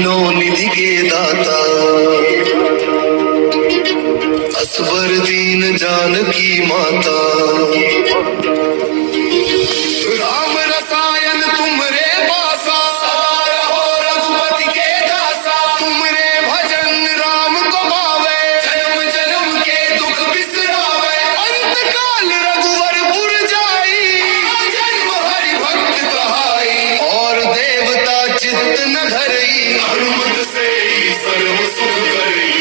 तीनों निधि के दाता, असबर दीन जानकी माता। राम रसायन तुमरे पासा, सदा रहो रघुपति के दासा। तुमरे भजन राम को पावे, जन्म जन्म के दुख बिसरावे। अंत काल रघुवर जाई, जन्म हरि भक्त कहाई। और देवता चित्त न धरई, हनुमत से सर्व सुख करई।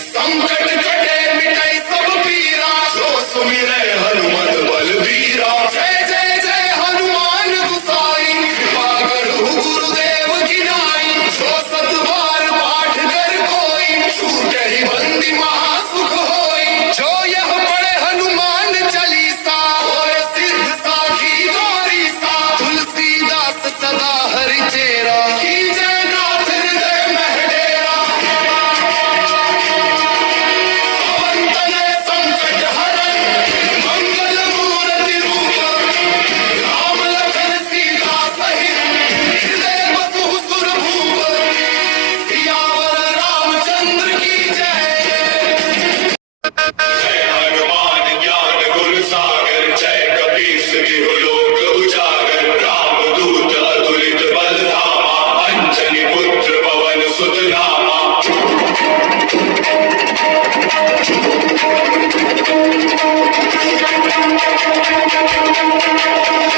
संकट कटे मिटै सब पीरा, जो सुमिरै हनुमत बलबीरा। जय जय जय हनुमान गुसाई, कृपा करहु गुरुदेव की नाई। जो सत बार पाठ कर कोई, छूटहि बंदी महासुख होई। जो यह पढ़े हनुमान चालीसा, होय सिद्ध साखी गौरी सा। तुलसीदास सदा हरि चेरा, कीजय नाथ हृदय मह डेरा। संकट हरण मंगल मूर्ति रूप, राम लखन सीता सहित हृदय बसहु सुर भूप। सियावर रामचंद्र की जय। जय हनुमान ज्ञान गुण सागर, जय कपीस तिहु लोक उजागर। रामदूत अतुलित बल धामा, अंजनी पुत्र पवन सुत नामा।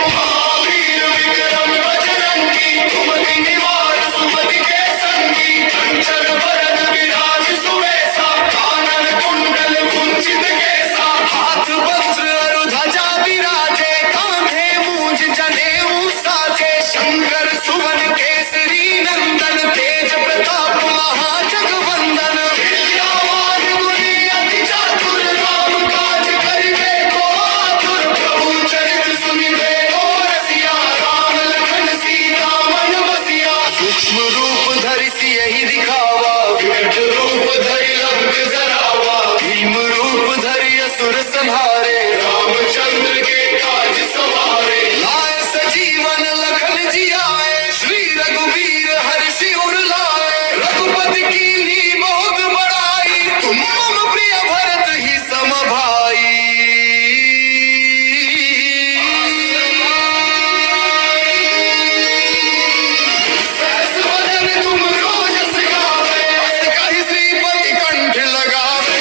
महावीर विक्रम बजरंगी, सुमति निवार सुमति के संगी। कंचन बरन विराज सुवेसा, कानन कुंडल कुंचित केसा। हाथ वज्र अरु ध्वजा विराजे, कांधे मूंज जनेऊ साजे। शंकर सुवन केसरी नंदन, तेज प्रताप महाजगवंदन। विद्यावान गुणी अति चातुर, राम काज करिबे को आतुर। प्रभु चरित्र सुनिबे को रसिया, राम लखन सीता मन बसिया। सूक्ष्म रूप धरि सियहि दिखावा, विकट रूप धरि लंक जरावा। भीम रूप धरि असुर संहारे, रामचंद्र के काज सवारे। लाए सजीवन लखन जियाए, श्री रघुवीर हर्षि उर लाए। रघुपति कीन्ही बहुत बड़ाई, तुम मम प्रिय भरत ही सम भाई। सहस वदन तुम रोजस गावे, अस कहि श्रीपति कंठ लगावे।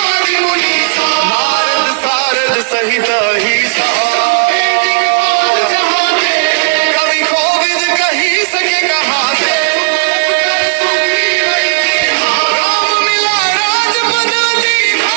आदि मुनीसा, नारद सारद सहित अहिसा। कवि कोविद कही सके कहाते, राम मिला राजपद दीना।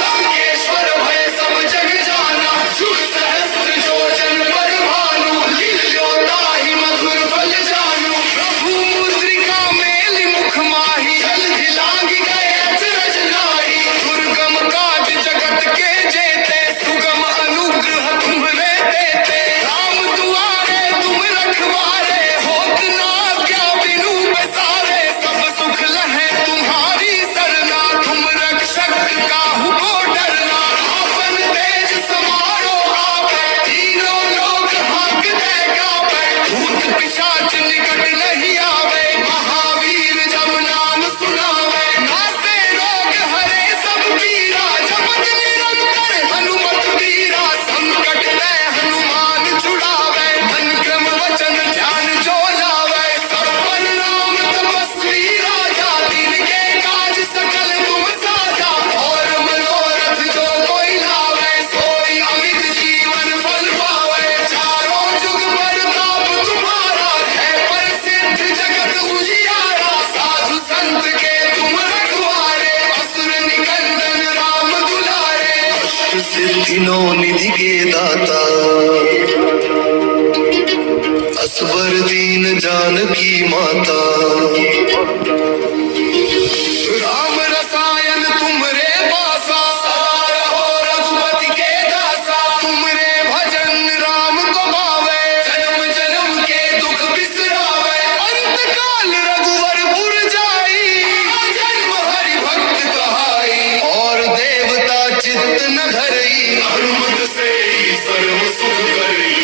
लंकेश्वर भय सब जग जाना, जुग सहस्त्र योजन पर भानु। लील्यो ताहि मधुर फल जानू, प्रभु मुद्रिका मेलि मुख माहि। जलधि लांघि गए अचरज नाहि, दुर्गम काज जगत के जेते। सुगम अनुग्रह तुम्हरे देते, राम दुआरे तुम रखवारे। होत न आज्ञा बिनु पैसारे, सब सुख लहै तुम्हारी सरना। तुम रक्षक काहू को डरना, आपन तेज समारो आपै। तीनों लोक हांकते कापै, भूत पिशाच निकट नहीं आवे। महावीर जब नाम सुनावे, नासे रोग हरे सब पीरा। जपत निरंतर हनुमत वीरा, संकट ते हनुमान छुड़ावे। मन क्रम वचन ध्यान जो लावे, सपन राम तपस्वी राजा। तिनके काज सकल तुम साजा, और मनोरथ जो कोई लावे। सोई अमित जीवन फल पावे, चारों जुग परताप तुम्हारा। है प्रसिद्ध जगत उजियारा, साधु संत के तुम रखवारे। असुर निकंदन राम दुलारे, अष्ट सिद्धि नौ निधि के दाता। असबर दीन जानकी माता। राम रसायन तुमरे पासा, सदा रहो रघुपति के दासा। तुमरे भजन राम को पावे, जन्म जन्म के दुख बिसरावे। अंत काल रघुवर जाई, जन्म हरि भक्त कहाई। और देवता चित्त न धरई, हनुमत से सर्व सुख करई।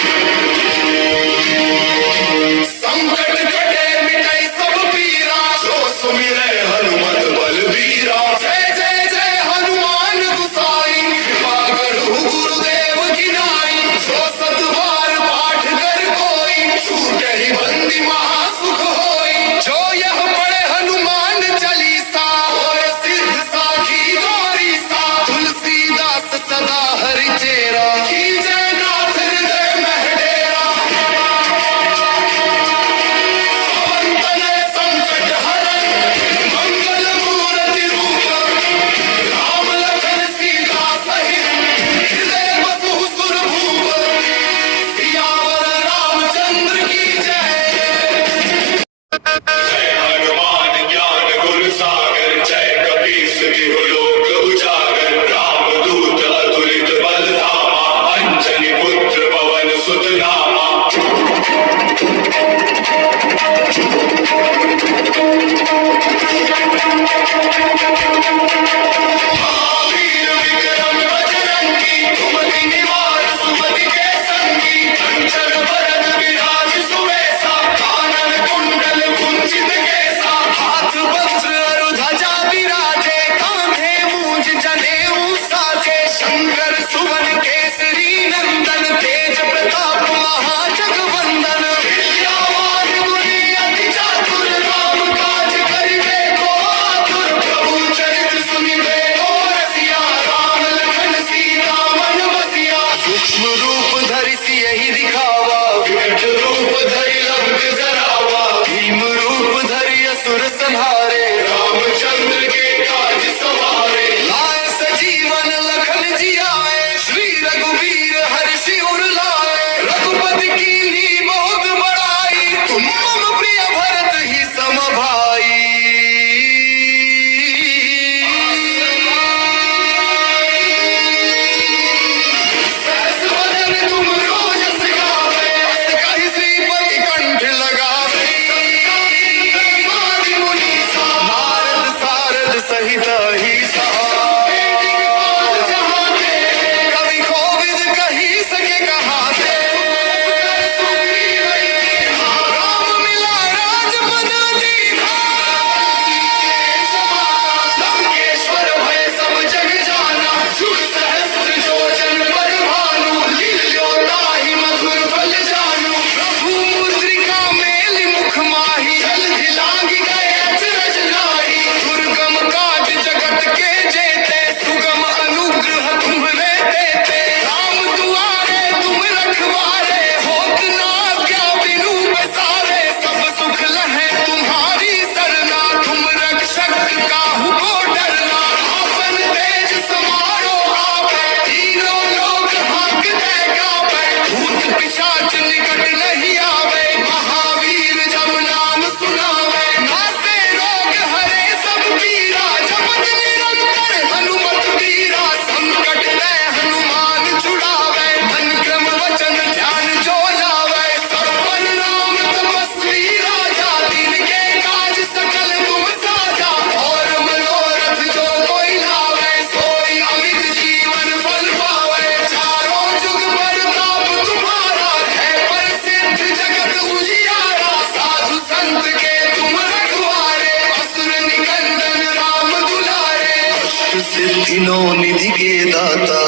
सिद्धि नौ निधि के दाता,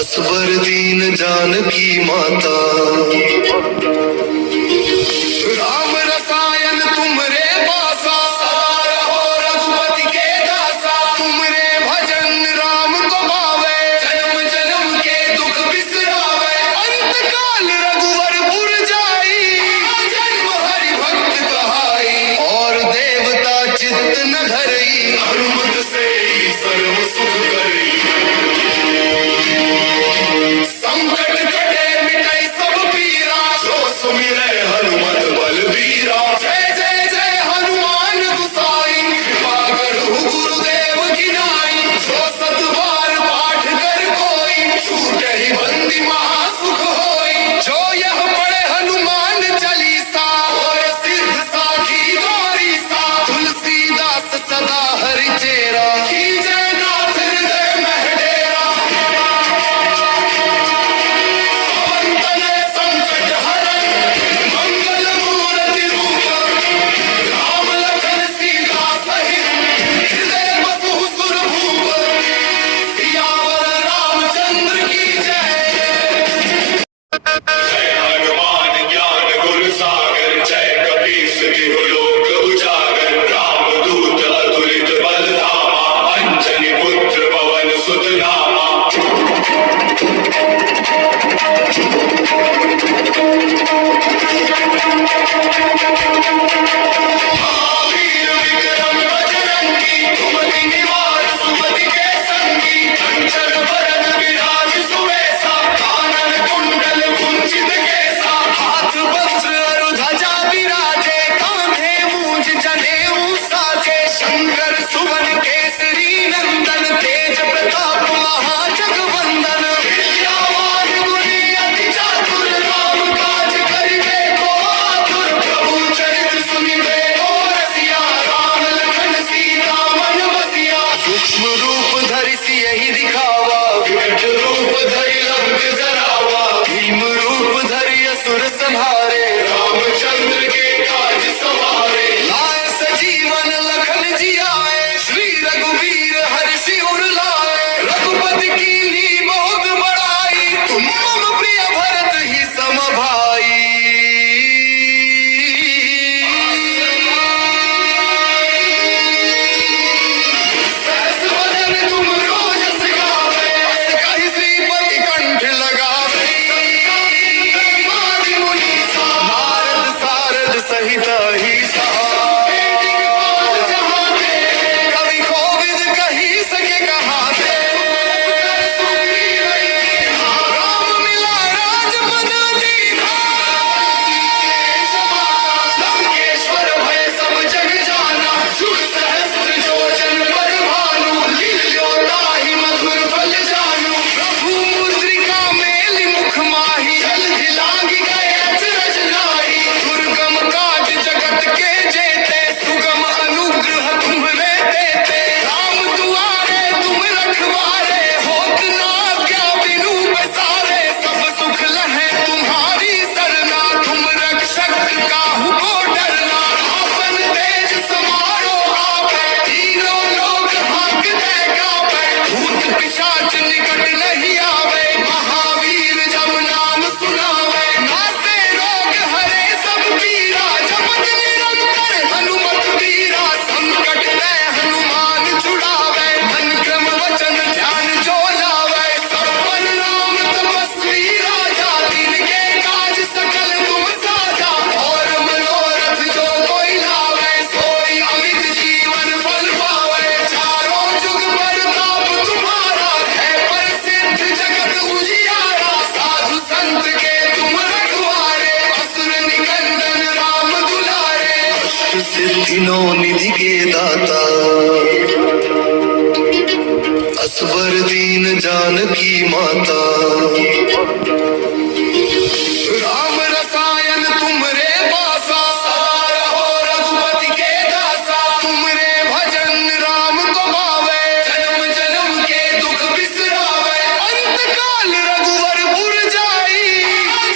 असबर दीन जानकी माता। राम रसायन तुमरे पासा, सदा रहो रघुपति के दासा। तुमरे भजन राम को पावे, जन्म जन्म के दुख बिसरावे। अंत काल रघुवर पुर जाई, जन्म हरि भक्त कहाई। और देवता चित्त न धरई, हनुमत से ही सर्व सुख करई। संकट कटे मिटै सब पीरा, जो सुमिरै हनुमत बलबीरा। जय जय जय हनुमान गोसाई, कृपा करहु गुरुदेव की नाई। जो सत बार पाठ कर कोई, छूटहि बंदी महासुख होई। जो यह पढ़े हनुमान चालीसा, होय सिद्ध साखी गौरी सा। तुलसीदास सदा हरि चेरा, कीजय नाथ हृदय मह डेरा। पवन तनय संकट हरन, मंगल मूर्ति रूप। राम लखन सीता सहित, हृदय बसहु सुर भूप। सियावर रामचंद्र की जय। जय हनुमान ज्ञान गुण सागर, जय कपीस तिहु लोक उजागर। रामदूत अतुलित बल धामा, अंजनी पुत्र पवन सुत नामा। महावीर विक्रम बजरंगी, सुमति निवार सुमति के संगी। कंचन बरन विराज सुवेसा, कानन कुंडल कुंचित केसा। हाथ वज्र अरु ध्वजा विराजे, कांधे मूंज जनेऊ साजे। शंकर सुवन केसरी नंदन, तेज प्रताप महाजगवंदन। विद्यावान गुणी अति चातुर, राम काज करिबे को आतुर। प्रभु चरित्र सुनिबे को रसिया, राम लखन सीता मन बसिया। सूक्ष्म रूप धरि सियहि दिखावा, विकट रूप धरि लंक जरावा। भीम रूप धरि असुर संहारे, रामचंद्र के काज सवारे। लाए सजीवन लखन जियाए, श्री रघुवीर हर्षि उर लाए। रघुपति कीन्ही बहुत बड़ाई, तुम मम प्रिय भरत ही सम भाई। सहस वदन तुम रोजस गावे, अस कहि श्रीपति कंठ लगावे। आदि मुनीसा, नारद सारद सहित अहिसा। कवि कोविद कही सके कहाते, राम मिला राजपद दीना। लंकेश्वर भय सब जग जाना, जुग सहस्त्र जो जन पर भानु। लील्यो ताहि मधुर फल जानू, प्रभु मुद्रिका मेलि मुख माहि। जलधि लांघि गए अचरज नाहि, दुर्गम काज जगत के जेते। सुगम अनुग्रह तुम्हरे देते, राम दुआरे तुम रखवारे। होत न आज्ञा बिनु पैसारे, सब सुख लहै तुम्हारी सरना। तुम रक्षक काहू को डरना, आपन तेज समारो आपै। तीनों लोक हांकते कापै, भूत पिशाच निकट नहीं आवे। महावीर जब नाम सुनावे, नासे रोग हरे सब पीरा। जपत निरंतर हनुमत वीरा, संकट ते हनुमान छुड़ावे। मन क्रम वचन ध्यान जो लावे, सपन राम तपस्वी राजा। तिनके काज सकल तुम साजा, और मनोरथ जो कोई लावे। सोई अमित जीवन फल पावे, चारों जुग परताप तुम्हारा। है प्रसिद्ध जगत उजियारा, साधु संत के तुम रखवारे। असुर निकंदन राम दुलारे, अष्ट सिद्धि नौ निधि के दाता। असबर दीन जानकी माता। राम रसायन तुमरे पासा, सदा रहो रघुपति के दासा। तुमरे भजन राम को पावे, जन्म जन्म के दुख बिसरावे। अंत काल रघुवर पुर जाई,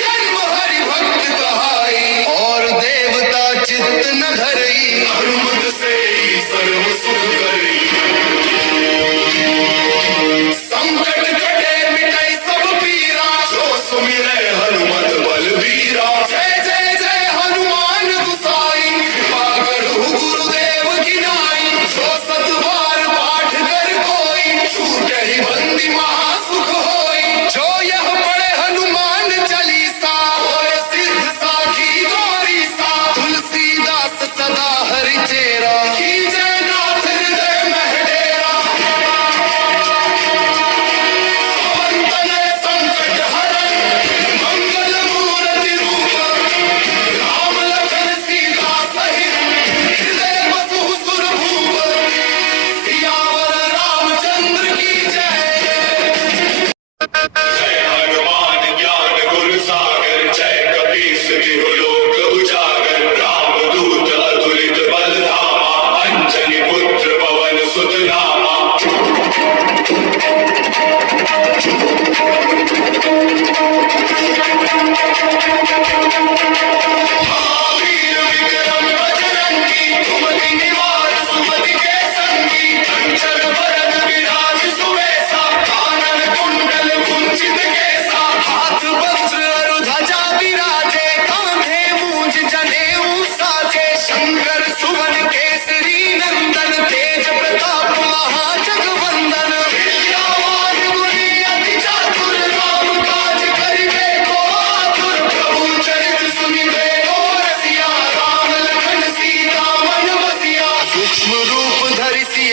जन्म हरि भक्त कहाई। और देवता चित्त न धरई, हनुमत से ही सर्व सुख करई।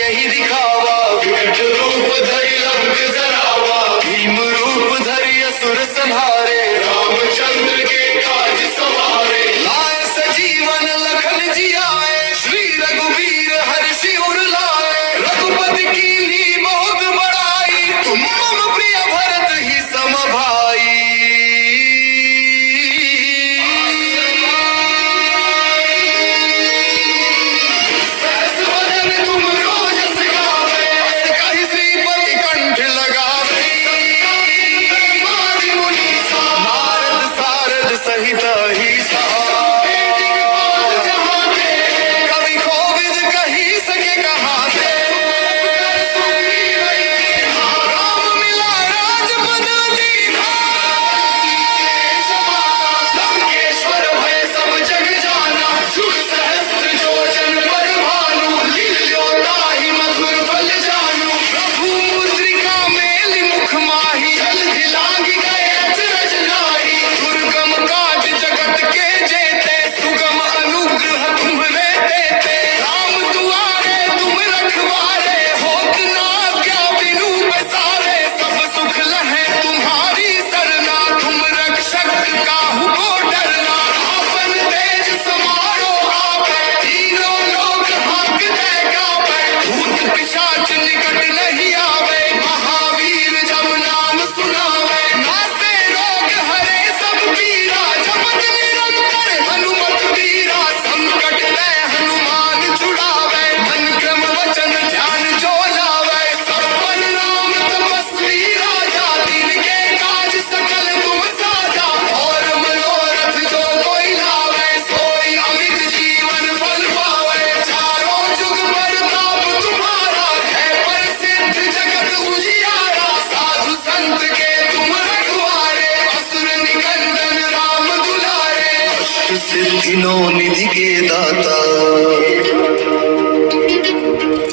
यही दिखावा, विकट रूप धरि लंक जरावा, भीम रूप धरि असुर संहारे, रामचंद्र के काज सवारे, लाए सजीवन लखन जियाए, श्री रघुवीर हर्षि उर लाए, रघुपति कीन्ही बहुत बड़ाई, तुम मम प्रिय भरत ही सम भाई। सहस वदन तुम रोजस गावे, कहि श्रीपति कंठ लगावे, आदि मुनि सा, नारद सारद सहित अहिसा, कवि कोविद कही सके कहाते, राम मिला राजपद दीना, लंकेश्वर भय सब जग जाना, सुर सहस्त्र जो जन पर भानु, लील्यो ताहि मधुर फल जानू, प्रभु मुद्रिका मेलि मुख माहि, जलधि लांघि गए अचरज नाहि, दुर्गम काज जगत के जेते, सुगम अनुग्रह तुम्हरे देते, राम दुआरे तुम रखवारे, होत न आज्ञा बिनु बसारे, सब सुख लहै तुम्हारी सरना, तुम रक्षक काहू को डरना, आपन तेज समारो आपै, तीनों लोक हांकते कापै, भूत पिशाच निकट नहीं आवे, महावीर जब नाम सुनावे, नासे रोग हरे सब पीरा, जपत निरंतर हनुमत वीरा, संकट ते हनुमान छुड़ावे, मन क्रम वचन ध्यान जो लावे, सब नाम तपस्वी राजा, तिनके काज सकल तुम साजा, और मनोरथ जो कोई लावे, सोई अमित जीवन फल पावे, चारों जुग परताप तुम्हारा, है प्रसिद्ध जगत उजियारा, साधु संत के तुम रखवारे, असुर निकंदन राम दुलारे, अष्ट सिद्धि नौ निधि के दाता,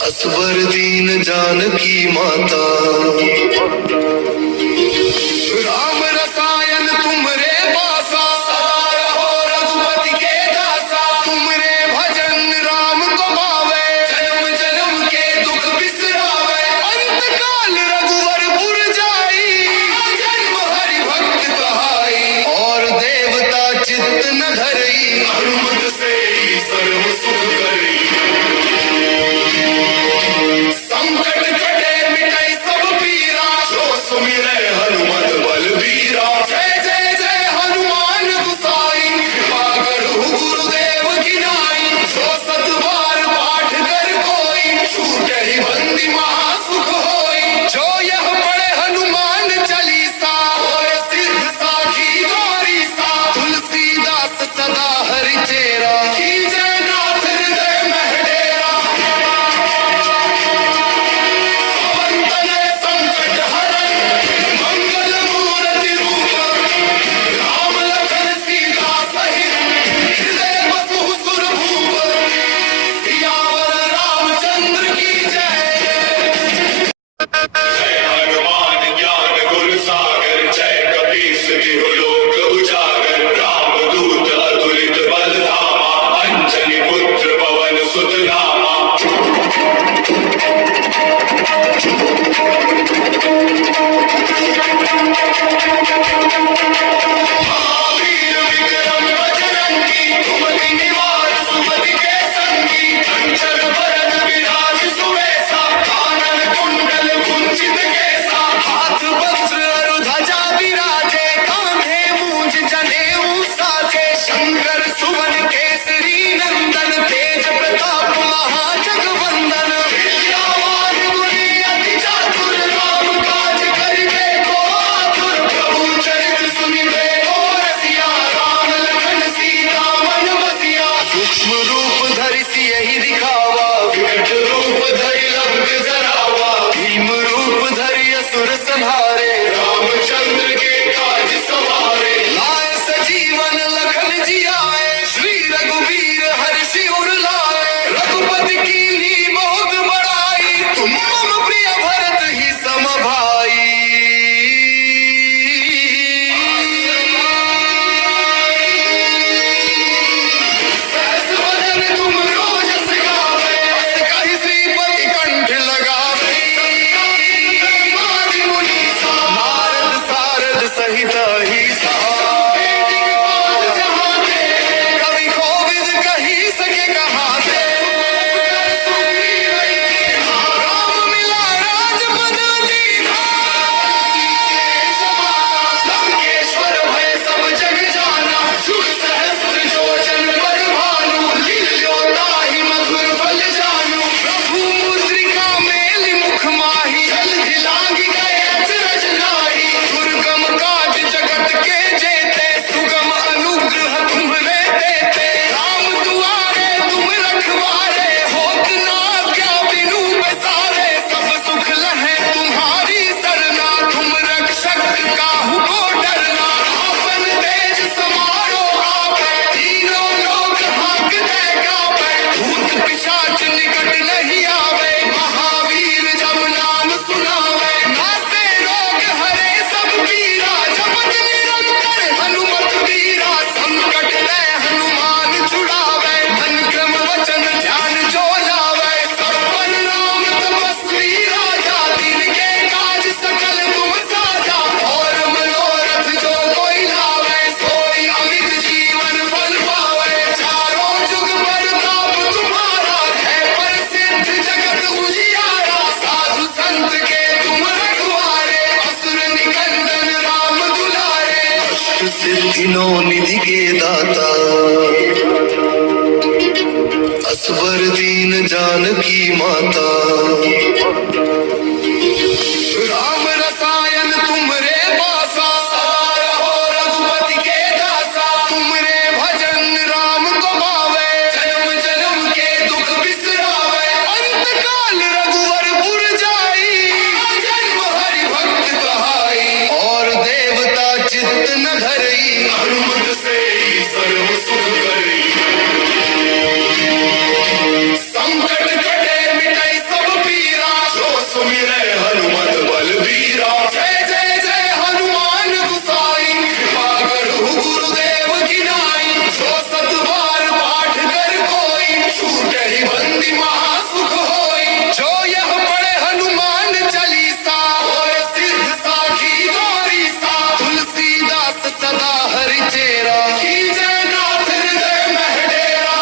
असबर दीन जानकी माता, राम रसायन तुमरे पासा, सदा रहो रघुपति के दासा, तुमरे भजन राम को पावे, जन्म जन्म के दुख बिसरावे, अंत काल रघुवर पुर जाई, जन्म हरि भक्त कहाई, और देवता चित्त न धरई, हनुमत से ही सर्व सुख करई, संकट कटे मिटई सब पीरा, जो सुमिरै हनुमत बलबीरा, जय जय जय हनुमान गुसाई, कृपा करहु गुरुदेव की नाई, जो सत बार पाठ कर कोई, छूटहि बंदी महासुख होई, जो यह पढ़े हनुमान चालीसा, होय सिद्ध साखी गौरी सा, तुलसीदास सदा हरि चेरा, कीजय नाथ हृदय मह डेरा, पवन तनय संकट हरन, मंगल मूर्ति रूप, राम लखन सीता सहित, हृदय बसु सुर भूप, सियावर रामचंद्र की जय। जय हनुमान ज्ञान गुण सागर, जय कपीस तिहु लोक उजागर, रामदूत अतुलित बल धामा, अंजनी पुत्र पवन सुत नामा, महावीर विक्रम बजरंगी, कुमति निवार सुमति के संगी, कंचन बरन विराज सुवेसा, तीनों निधि के दाता, असबर दीन जानकी माता। राम रसायन तुमरे पासा, सदा रहो रघुपति के दासा। तुमरे भजन राम को भावे, जन्म जन्म के दुख बिसरावे। अंत काल रघुवर पुर जाई, जन्म हरि भक्त कहाई। और देवता चित्त न धरई, हनुमत से सर्व सुख करई। संकट कटे मिटई सब पीरा, जो सुमिरै हनुमत बलबीरा। जय जय जय हनुमान गुसाई, कृपा करहु गुरुदेव की नाई। जो सत बार पाठ कर कोई, छूटहि बंदी महासुख होई। जो यह पढ़े हनुमान चालीसा, होय सिद्ध साखी गौरीसा। तुलसीदास सदा हरि चेरा, कीजय नाथ हृदय मह डेरा।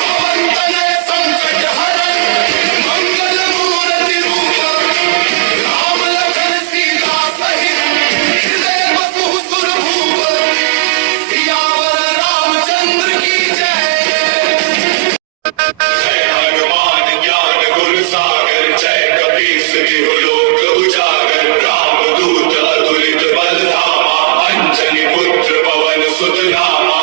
पवन तनय संकट हरन, मंगल मूर्ति रूप। राम लखन सीता सहित, हृदय बसहु सुर भूप। सियावर रामचंद्र की जय। जय हनुमान ज्ञान गुण सागर, जय कपीस तिहु लोक उजागर। राम दूत अतुलित बल धामा, अंजनी पुत्र पवन सुत नामा।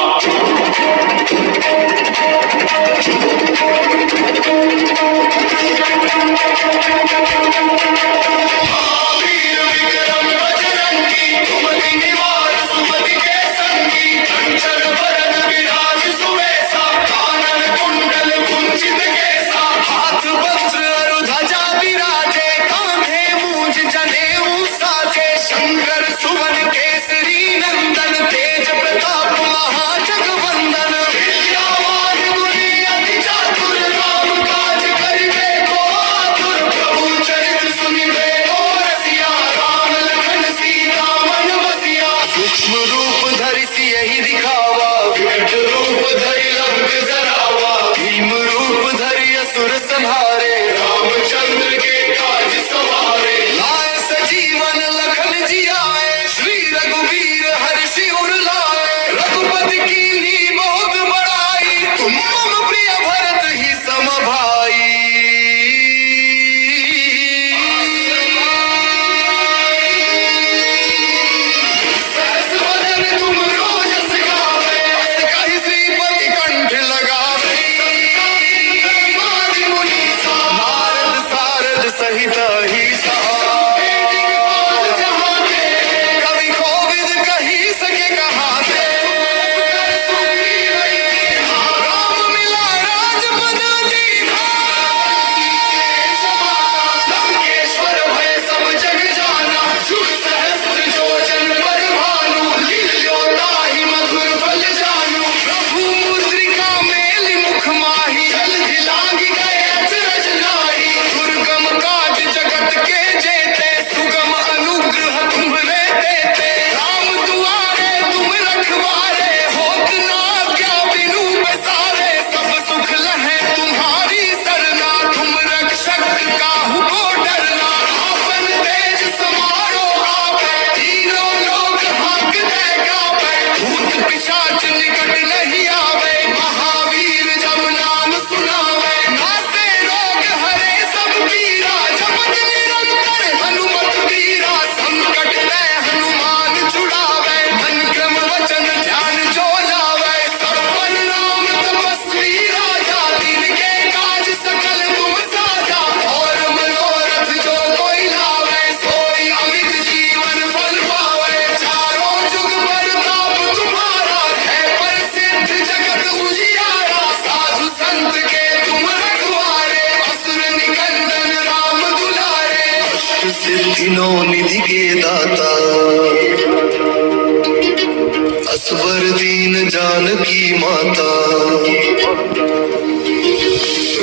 महावीर विक्रम बजरंगी, सुमति निवार सुमति के संगी। कंचन बरन विराज सुवेसा, कानन कुंडल कुंचित केसा। हाथ वज्र अरु ध्वजा विराजे, कांधे मूंज जनेऊ साजे। शंकर सुवन केसरी नंदन, तेज प्रताप महाजगवंदन। विद्यावान गुणी अति चातुर, राम काज करिबे को आतुर। प्रभु चरित सुनिबे को रसिया, राम लखन सीता मन बसिया। सूक्ष्म रूप धरि सियहि दिखावा, विकट रूप धरि लंक जरावा। भीम रूप धरि असुर संहारे, रामचंद्र के काज सवारे। लाए सजीवन लखन जियाए, श्री रघुवीर हर्षि उर लाए। रघुपति कीन्ही बहुत बड़ाई, तुम मम प्रिय भरत ही सम भाई। सहस बदन तुम रोजस गावे, अस कहि श्रीपति कंठ लगावे। आदि मुनीसा, नारद सारद सहित अहिसा। जहाँ के कवि कोविद कही सके कहाते। राम मिला राजपद दीना, लंकेश्वर भय सब जग जाना। जुग सहस्त्र योजन पर भानु, लील्यो ताहि मधुर फल जानू। प्रभु मुद्रिका मेलि मुख माहि, जलधि लांघि गए अचरज नाहि। दुर्गम काज जगत के जेते, सुगम अनुग्रह तुम्हरे देते। राम दुआरे तुम रखवारे, होत न आज्ञा बिनु पैसारे। सब सुख लहै तुम्हारी सरना, तुम रक्षक काहू को डरना। आपन तेज समारो आपै, तीनों लोक हांकते कापै। भूत पिशाच निकट नहीं आवे, महावीर जब नाम सुनावे। नासे रोग हरे सब पीरा, जपत निरंतर हनुमत वीरा। संकट ते हनुमान छुड़ावे, मन क्रम वचन ध्यान जो लावे। सपन राम तपस्वी राजा, तिनके काज सकल तुम साजा। और मनोरथ जो कोई लावे, सोई अमित जीवन फल पावे। चारों जुग परताप तुम्हारा, है प्रसिद्ध जगत उजियारा। साधु संत के तुम रखवारे, असुर निकंदन राम दुलारे। अष्ट सिद्धि नौ निधि के दाता, असबर दीन जानकी माता।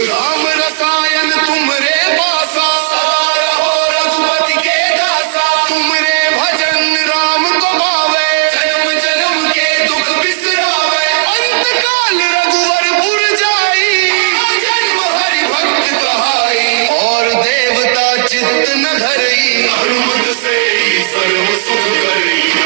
राम रसायन तुमरे पासा, सदा रहो रघुपति के दासा। तुमरे भजन राम को भावे, जन्म जन्म के दुख बिसरावे। अंत काल रघुवर पुर जाई, जन्म हरि भक्त कहाई। और देवता चित्त न धरई, हनुमत से सर्व सुख करई।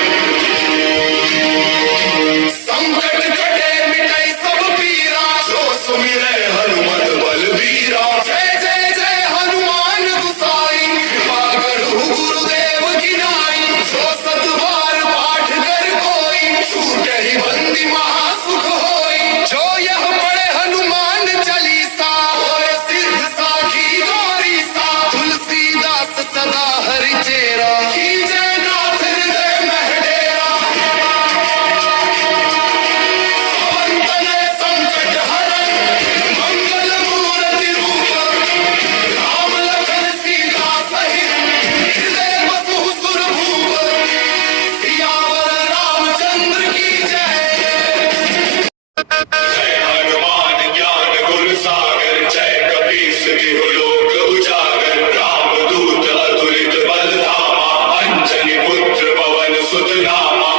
जय कपीस तिहु लोक उजागर रामदूत अतुलित बल धामा अंजनी पुत्र पवन सुत नामा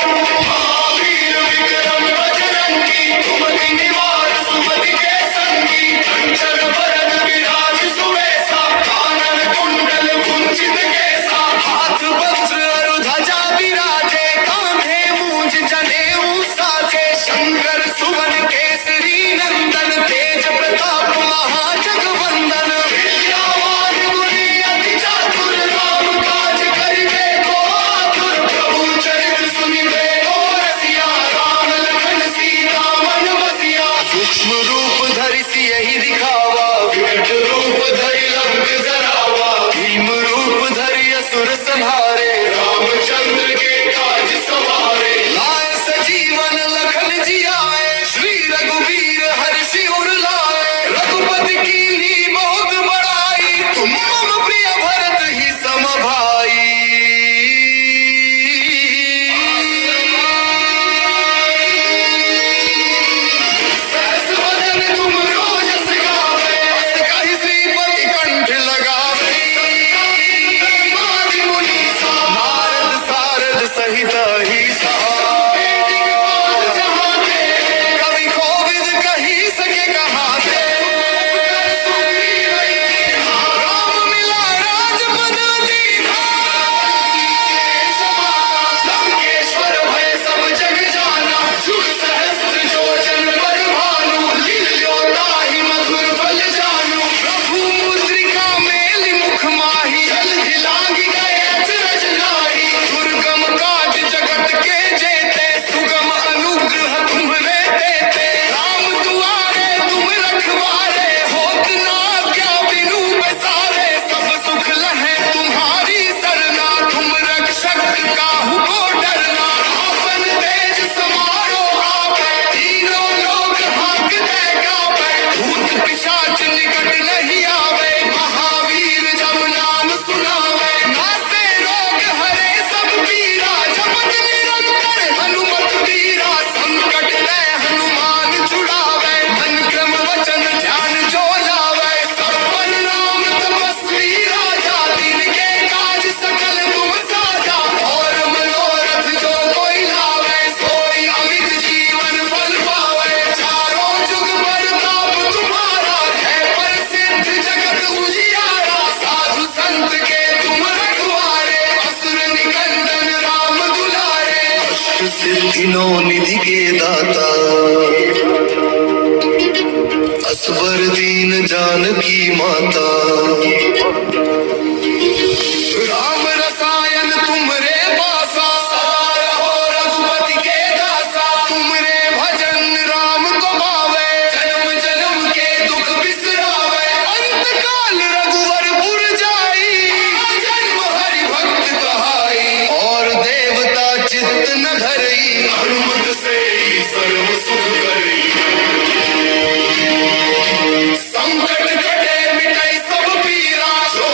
महावीर विक्रम बजरंगी सुमति निवार सुमति के संगी कंचन बरन विराज सुवेसा कानन कुंडल कुंचित केसा हाथ वज्र अरु ध्वजा विराजे कांधे मूंज जनेऊ साजे शंकर सुवन केसरी नंदन तेज प्रताप महाजगवंदन विद्यावान गुणी अति चातुर राम काज करिबे को आतुर प्रभु चरित्र सुनिबे को रसिया राम लखन सीता मन बसिया सूक्ष्म रूप धरि सियहि दिखावा विकट रूप धरि लंक जरावा भीम रूप धरि असुर संहारे रामचंद्र के काज सवारे लाए सजीवन लखन जियाए श्री रघुवीर हर्षि उर लाए रघुपति कीन्ही बहुत बड़ाई तुम मम प्रिय भरत ही सम भाई सहस बदन तुम रोजस गावे अस कहि श्रीपति कंठ लगावे मादि मुनीसा नारद सारद सहित अहिसा कवि कोविद कही सके कहाते राम मिला राजपद दीना लंकेश्वर भय सब जग जाना सुख सहस्त्र जोजन पर भानु लील्यो ताहि मधुर फल जानु प्रभु मुद्रिका मेलि मुख माहि जल्दि लागी गए अचरज नाहि दुर्गम काज जगत के जेते सुगम अनुग्रह तुम्हरे देते राम दुआरे तुम रखवारे होत न क्या बिनु बसारे सब सुख लहे तुम्हारी सरना तुम रक्षक काहू को डरना आपन तेज समारो आपे तीनों लोक हांकते कापे भूत पिशाच निकट नहीं आवे महावीर जब नाम सुनावे नासे रोग हरे सब पीरा जपत निरंतर हनुमत वीरा संकट ते हनुमान छुड़ावे मन क्रम वचन ध्यान जो लावे सब पर नाम तपस्वी राजा तिनके काज सकल तुम साजा और मनोरथ जो कोई लावे सोई अमित जीवन फल पावे चारों जुग परताप तुम्हारा है प्रसिद्ध जगत उजियारा साधु संत के तुम रखवारे असुर निकंदन राम दुलारे अष्ट सिद्धि नौ निधि के दाता असबर दीन जानकी माता राम रसायन तुमरे पासा सदा रहो रघुपति के दासा तुमरे भजन राम को पावे जन्म जन्म के दुख बिसरावे अंत काल रघुवर पुर जाई जन्म हरि भक्त कहाई और देवता चित्त न धरई हनुमत से सर्व सुख करई संकट कटे मिटई सब पीरा जो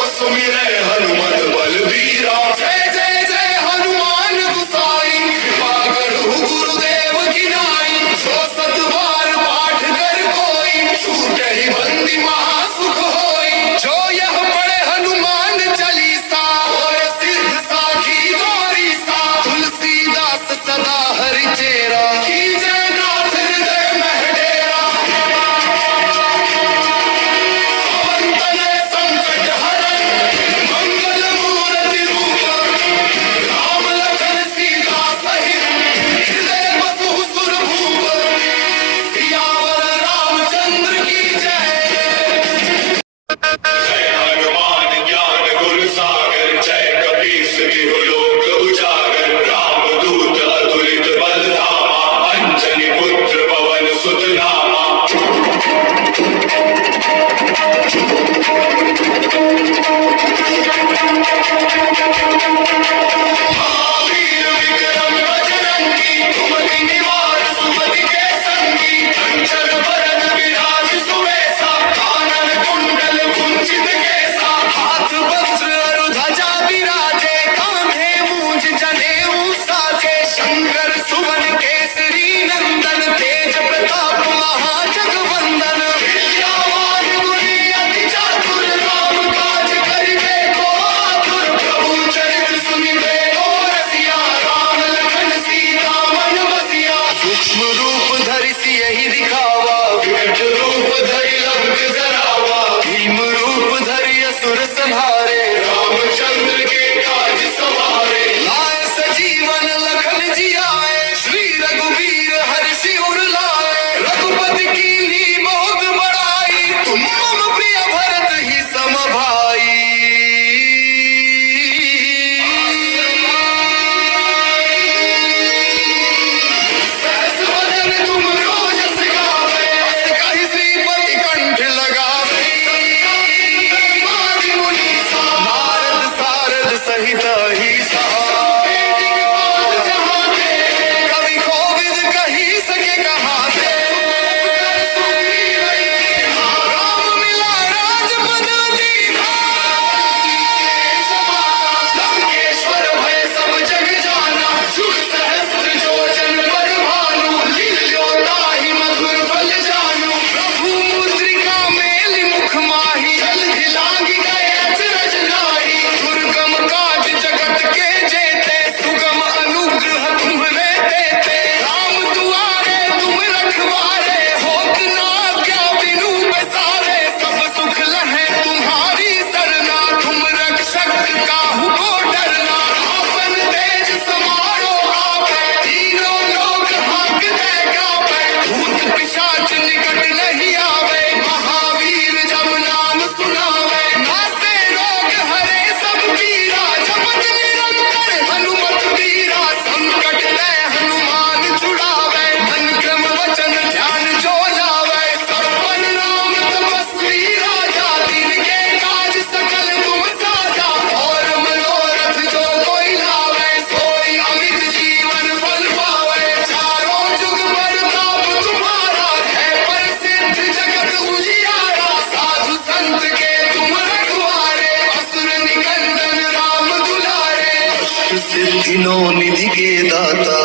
दाता,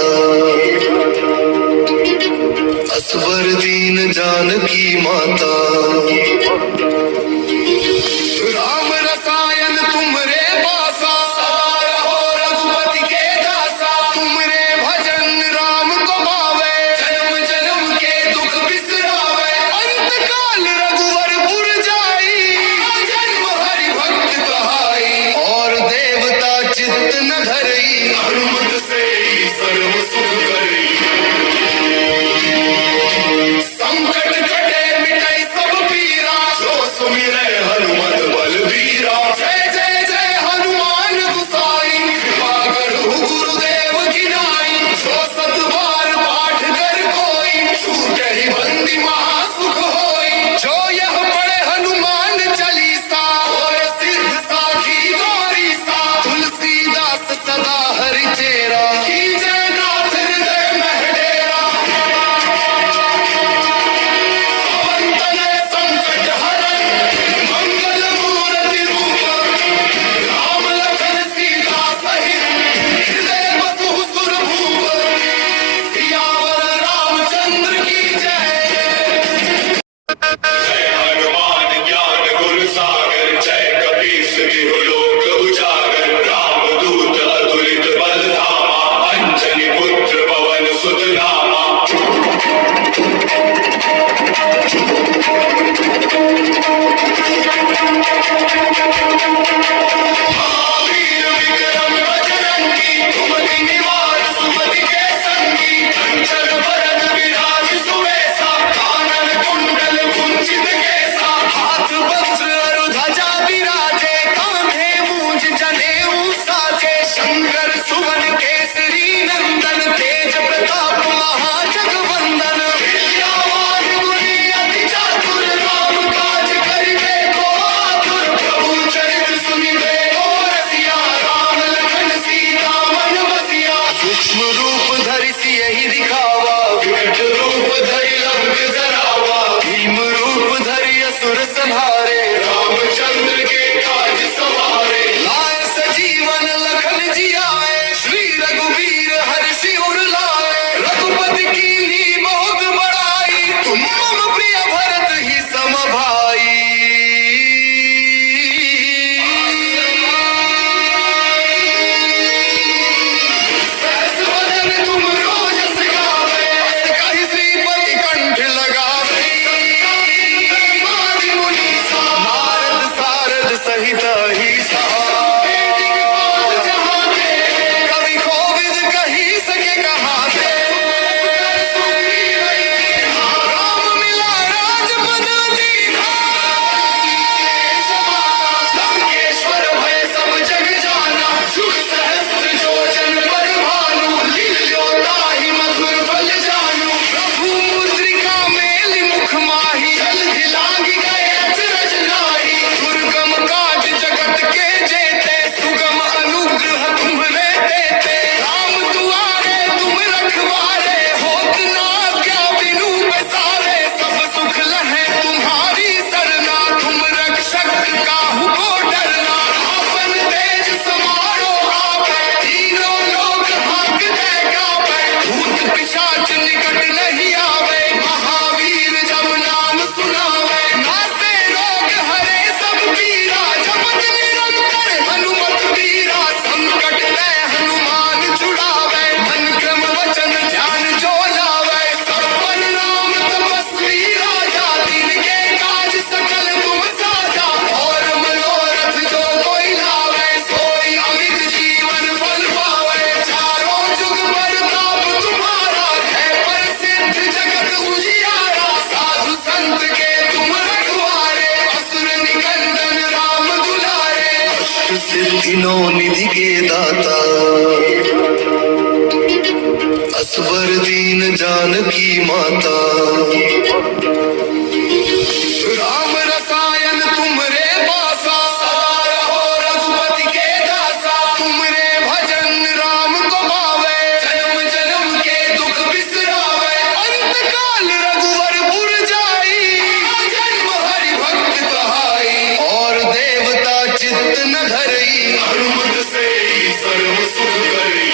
असबर दीन जानकी माता। राम रसायन तुमरे पासा, सदा रहो रघुपति के दासा। तुमरे भजन राम को भावे, जन्म जन्म के दुख बिसरावे। अंत काल रघुवर पुर जाई, जन्म हरि भक्त कहाई। और देवता चित्त न धरई, हनुमत से सर्व सुख करई। संकट कटे मिटै सब पीरा, जो सुमिरै हनुमत बलबीरा। जय जय जय हनुमान गुसाई, कृपा करहु गुरुदेव की नाई। जो सत बार पाठ कर कोई, छूटहि बंदी महासुख होई। जो यह पढ़े हनुमान चालीसा, होय सिद्ध साखी गौरीसा। तुलसीदास सदा हरि चेरा, कीजय नाथ हृदय मह डेरा। पवन तनय संकट हरन, मंगल मूर्ति रूप। राम लखन सीता सहित, हृदय बसहु सुर भूप। सियावर रामचंद्र की जय। जय हनुमान ज्ञान गुण सागर, जय कपीस तिहु लोक उजागर। रामदूत अतुलित बल धामा, अंजनी पुत्र पवन सुत नामा। महावीर विक्रम बजरंगी, सुमति निवार सुमति के संगी। कंचन बरन विराज सुवेसा, कानन कुंडल कुंचित केसा। हाथ वज्र अरु ध्वजा विराजे, कांधे मूंज जनेऊ साजे। शंकर सुवन केसरी नंदन, तेज प्रताप महाजगवंदन। विद्यावान गुणी अति चातुर, राम काज करिबे को आतुर। प्रभु चरित्र सुनिबे को रसिया, राम लखन सीता मन बसिया। सूक्ष्म रूप धरि सियहि दिखावा, विकट रूप धरि लंक जरावा। भीम रूप धरि असुर संहारे, रामचंद्र के काज सवारे। लाए सजीवन लखन जियाए, श्री रघुवीर हर्षि उर लाए। रघुपति कीन्ही बहुत बड़ाई, तुम मम प्रिय भरत ही सम भाई। सहस वदन तुम रोजस गावे, अस कहि श्रीपति कंठ लगावे। आदि मुनीसा, नारद सारद सहित अहिसा। दिगपाल जहाँ के, कवि कोविद कहि सके कहाते। राम मिला राजपद दीना, लंकेश्वर भय सब जग जाना। सुख सहस्त्र योजन पर भानु, लील्यो ताहि मधुर फल जानू। प्रभु मुद्रिका मेलि मुख माहि, जलधि लांघि गए अचरज नाहि। दुर्गम काज जगत के जेते, सुगम अनुग्रह तुम्हरे देते। राम दुआरे तुम रखवारे, होत न आज्ञा बिनु पैसारे। सब सुख लहै तुम्हारी सरना, तुम रक्षक काहू को डरना। आपन तेज समारो आपै, तीनों लोक हांकते कापै। भूत पिशाच निकट नहीं आवे, महावीर जब नाम सुनावे। नासे रोग हरे सब पीरा, जपत निरंतर हनुमत वीरा। संकट ते हनुमान छुड़ावे, मन क्रम वचन ध्यान जो लावे। सपन राम तपस्वी राजा, तिनके काज सकल तुम साजा। और मनोरथ जो कोई लावे, सोई अमित जीवन फल पावे। चारों जुग परताप तुम्हारा, है प्रसिद्ध जगत उजियारा। साधु संत के तुम रखवारे, असुर निकंदन राम दुलारे। अष्ट सिद्धि नौ निधि के दाता, असबर दीन जानकी माता। राम रसायन तुमरे पासा, सदा रहो रघुपति के दासा। तुमरे भजन राम को भावे, जन्म जन्म के दुख बिसरावे। अंत काल रघुवर पुर जाई, जन्म हरि भक्त कहाई। और देवता चित्त न धरई, हनुमत से सर्व सुख करई।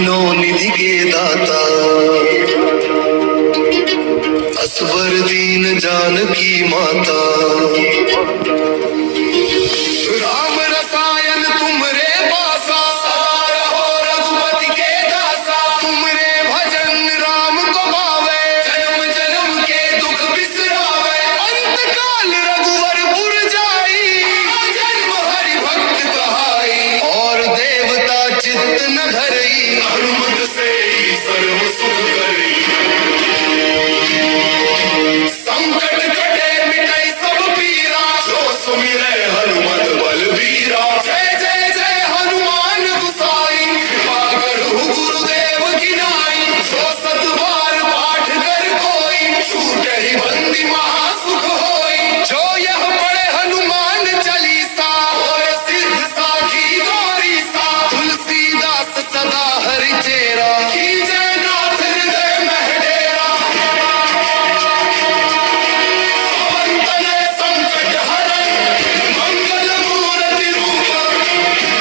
सिद्धियों निधि के दाता, असबर दीन जानकी माता। राम रसायन तुमरे पासा, सदा रहो रघुपति के दासा। तुमरे भजन राम को पावे, जन्म जन्म के दुख बिसरावे। अंत काल रघुवर जाई, जन्म हरि भक्त कहाई। और देवता चित्त न धरई, हनुमत से ही सर्व सुख करई। संकट कटे मिटै सब पीरा, जो सुमिरै हनुमत बलबीरा। जय जय जय हनुमान गोसाई, कृपा करहु गुरुदेव की नाई। जो सत बार पाठ कर कोई, छूटहि बंदी महासुख होई। जो यह पढ़े हनुमान चालीसा, होय सिद्ध साखी गौरीसा। तुलसीदास सदा हरि चेरा, कीजय नाथ हृदय मह डेरा। पवन तनय संकट हरन, मंगल मूर्ति रूप।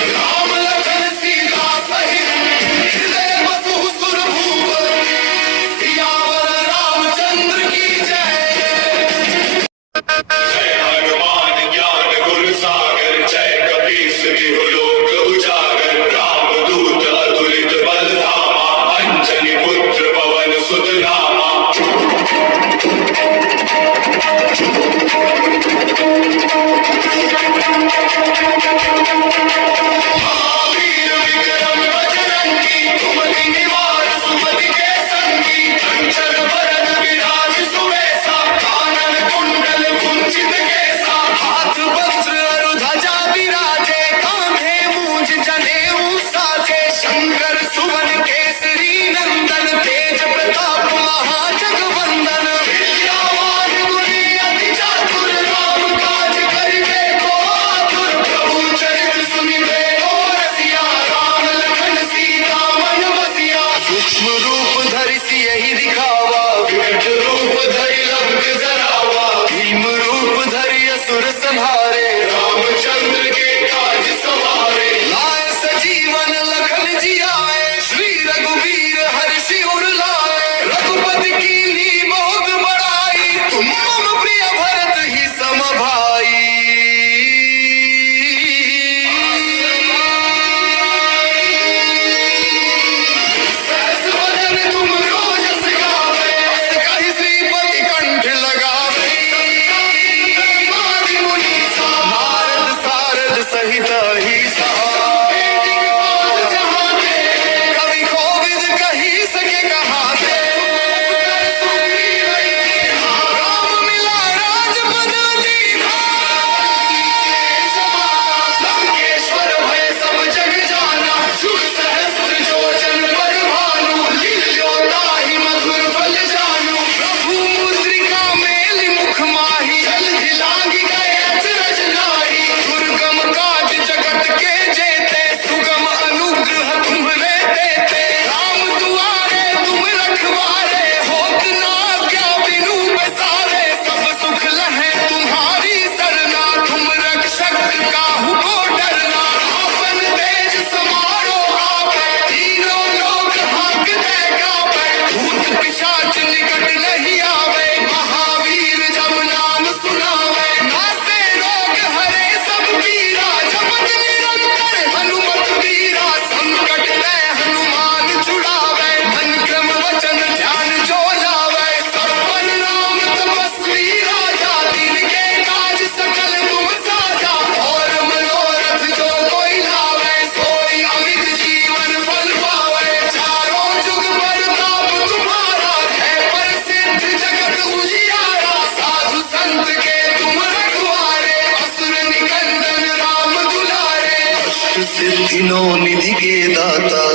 राम लखन सीता सहित, हृदय बसहु सुर भूप। सियावर रामचंद्र की जय। जय हनुमान ज्ञान गुण सागर, जय कपीस तिहु लोक उजागर। रामदूत अतुलित बल धामा, अंजनी पुत्र पवन सुत नामा। महावीर विक्रम बजरंगी, सुमति निवार सुमति के संगी। कंचन बरन विराज सुवेसा, कानन कुंडल कुंचित केसा। हाथ वज्र अरु ध्वजा विराजे, कांधे मूंज जनेऊ साजे। शंकर सुवन केसरी नंदन, तेज प्रताप महाजगवंदन। विद्यावान गुणी अति चातुर, राम काज करिबे को आतुर। प्रभु चरित्र सुनिबे को रसिया, राम लखन सीता मन बसिया। सूक्ष्म रूप धरि सियहि दिखावा, विकट रूप धरि लंक जरावा। भीम रूप धरि असुर संहारे, रामचंद्र के काज सवारे। लाए सजीवन लखन जियाए, श्री रघुवीर हर्षि उर लाए। रघुपति कीन्ही बहुत बड़ाई, तुम मम प्रिय भरत ही सम भाई। सहस वदन तुम रोजस गावे, अस कहि श्रीपति कंठ लगावे। आदि मुनीसा, नारद सारद सहित अहिसा। कवि कोविद कही सके कहाते, राम मिला राजपद दीना। लंकेश्वर भय सब जग जाना, जुग सहस्त्र जो जन पर भानु। लील्यो ताहि मधुर फल जानू, प्रभु मुद्रिका मेलि मुख माहि। जलधि लांघि गए अचरज नाहि, दुर्गम काज जगत के जेते। सुगम अनुग्रह तुम्हरे देते, राम दुआरे तुम रखवारे। होत न आज्ञा बिनु बसारे, सब सुख लहै तुम्हारी सरना। तुम रक्षक काहू को डरना, आपन तेज समारो आपै। तीनों लोक हांकते कापै, भूत पिशाच निकट नहीं आवे। महावीर जब नाम सुनावे, नासे रोग हरे सब पीरा। जपत निरंतर हनुमत वीरा, संकट ते हनुमान छुड़ावे। मन क्रम वचन ध्यान जो लावे, सब नाम तपस्वी राजा। तिनके काज सकल तुम साजा, और मनोरथ जो कोई लावे। सोई अमित जीवन फल पावे, चारों जुग परताप तुम्हारा। है प्रसिद्ध जगत उजियारा, साधु संत के तुम रखवारे। असुर निकंदन राम दुलारे, अष्ट सिद्धियों निधि के दाता।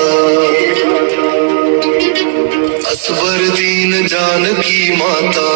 असबर दीन जानकी माता।